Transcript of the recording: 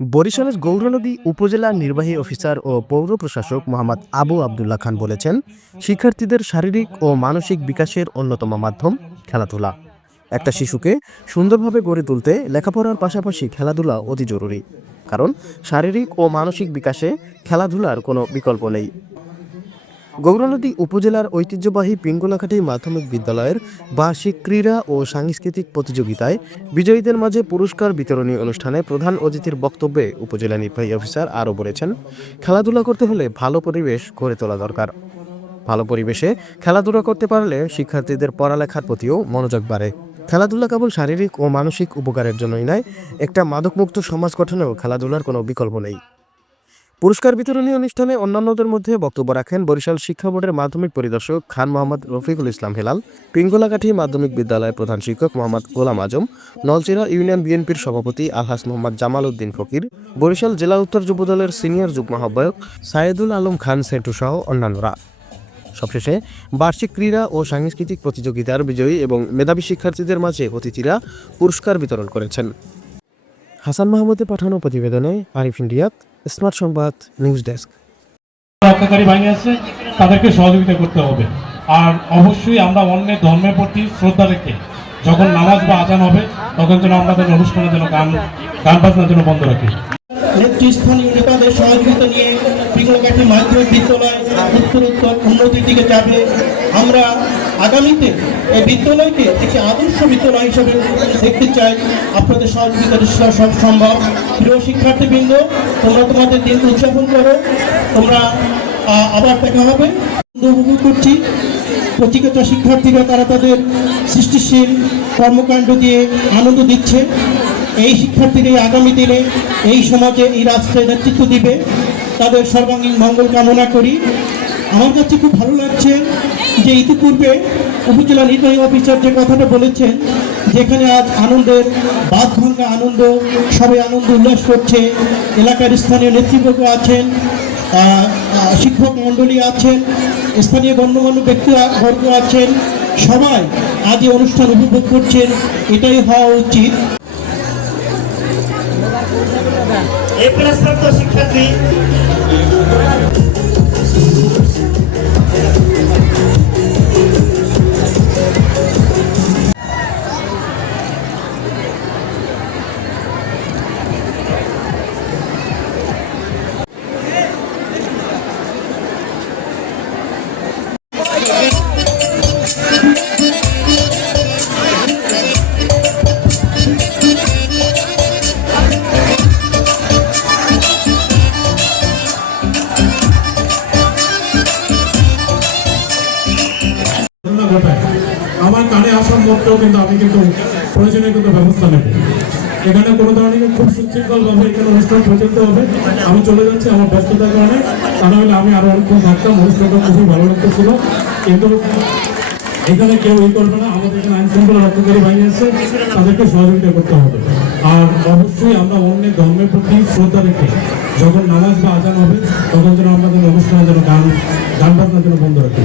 বরিশালের গৌরনদী উপজেলা নির্বাহী অফিসার ও পৌর প্রশাসক মোহাম্মদ আবু আবদুল্লাহ খান বলেছেন, শিক্ষার্থীদের শারীরিক ও মানসিক বিকাশের অন্যতম মাধ্যম খেলাধুলা। একটা শিশুকে সুন্দরভাবে গড়ে তুলতে লেখাপড়ার পাশাপাশি খেলাধুলা অতি জরুরি, কারণ শারীরিক ও মানসিক বিকাশে খেলাধুলার কোনো বিকল্প নেই। গৌরনদী উপজেলার ঐতিহ্যবাহী পিঙ্গলাঘাটি মাধ্যমিক বিদ্যালয়ের বার্ষিক ক্রীড়া ও সাংস্কৃতিক প্রতিযোগিতায় বিজয়ীদের মাঝে পুরস্কার বিতরণী অনুষ্ঠানে প্রধান অতিথির বক্তব্যে উপজেলা নির্বাহী অফিসার আরও বলেছেন, খেলাধুলা করতে হলে ভালো পরিবেশ গড়ে তোলা দরকার। ভালো পরিবেশে খেলাধুলা করতে পারলে শিক্ষার্থীদের পড়ালেখার প্রতিও মনোযোগ বাড়ে। খেলাধুলা কেবল শারীরিক ও মানসিক উপকারের জন্যই নয়, একটা মাদকমুক্ত সমাজ গঠনেও খেলাধুলার কোনো বিকল্প নেই। পুরস্কার বিতরণী অনুষ্ঠানে অন্যান্যদের মধ্যে বক্তব্য রাখেন বরিশাল শিক্ষা বোর্ডের মাধ্যমিক পরিদর্শক খান মোহাম্মদ রফিকুল ইসলাম হেলাল, পিঙ্গলাকাঠি মাধ্যমিক বিদ্যালয়ের প্রধান শিক্ষক মোহাম্মদ গোলাম আজম, নলচিরা ইউনিয়ন বিএনপির সভাপতি আলহাস মোহাম্মদ জামাল উদ্দিন ফকির, বরিশাল জেলা উত্তর যুবদলের সিনিয়র যুগ্ম আহ্বায়ক সায়েদুল আলম খান সেন্টু সহ অন্যান্যরা। সবশেষে, বার্ষিক ক্রীড়া ও সাংস্কৃতিক প্রতিযোগিতার বিজয়ী এবং মেধাবী শিক্ষার্থীদের মাঝে অতিথিরা পুরস্কার বিতরণ করেছেন। হাসান মাহমুদের পাঠানো প্রতিবেদনে আরিফ ইন্ডিয়াত স্মার্ট সংবাদ, নিউজ ডেস্ক। রক্ষাকারী বাহিনী আছে, তাদেরকে সহযোগিতা করতে হবে। আর অবশ্যই আমরা অন্যের ধর্মের প্রতি শ্রদ্ধা রেখে যখন নামাজ বা আজান হবে, তখন যেন আমরা যেন অনুষ্ঠানের জন্য গান গান বাজনার জন্য বন্ধ রাখি। নেতৃস্থানীয় নেতাদের সহযোগিতা নিয়ে পিগলকাঠি মাধ্যমিক বিদ্যালয় উত্তরোত্তর উন্নতির দিকে যাবে। আমরা আগামীতে এই বিদ্যালয়কে একটি আদর্শ বিদ্যালয় হিসেবে দেখতে চাই। আপনাদের সহযোগিতার সব সম্ভব। প্রিয় শিক্ষার্থীবৃন্দ, তোমরা তোমাদের দিন উদযাপন করো। তোমরা আবার দেখা হবে। উপভোগ করছি প্রতিগত শিক্ষার্থীরা তারা তাদের সৃষ্টিশীল কর্মকাণ্ড দিয়ে আনন্দ দিচ্ছে। এই শিক্ষার্থীরা আগামী দিনে এই সমাজে, এই রাষ্ট্রে নেতৃত্ব দিবে, তাদের সর্বাঙ্গীন মঙ্গল কামনা করি। আমার কাছে খুব ভালো লাগছে যে ইতিপূর্বে উপজেলা নির্বাহী অফিসার যে কথাটা বলেছেন, যেখানে আজ আনন্দের বাদ ভাঙ্গা আনন্দ, সবাই আনন্দ উল্লাস করছে, এলাকার স্থানীয় নেতৃবর্গ আছেন শিক্ষক মণ্ডলী আছেন, স্থানীয় গণ্যমান্য ব্যক্তি বর্গ আছেন, সবাই আজ এই অনুষ্ঠান উপভোগ করছেন, এটাই হওয়া উচিত। એ પ્લસ કરતો નહીં কানে আসার মধ্যেও কিন্তু আমি কিন্তু প্রয়োজনীয় কিন্তু ব্যবস্থা নেব। এখানে কোনো ধরনের খুব সুশৃঙ্খলভাবে এখানে অনুষ্ঠান পরিচালিত হবে। আমি চলে যাচ্ছি আমার ব্যস্ততার কারণে। তা নাহলে আমি আরও অনেকক্ষণ থাকতাম। অনুষ্ঠানটা খুবই ভালো লাগতেছিল কিন্তু এখানে কেউ এই করবে না। আমাদের এখানে আইন শৃঙ্খলা বাহিনী আছে। তাদেরকে সহযোগিতা করতে হবে। আর অবশ্যই আমরা অন্যের ধর্মের প্রতি শ্রদ্ধা রেখে যখন নামাজ বা আজান হবে, তখন যেন আমরা আমাদের অনুষ্ঠানে যেন গান গান বাজনা যেন বন্ধ রাখি।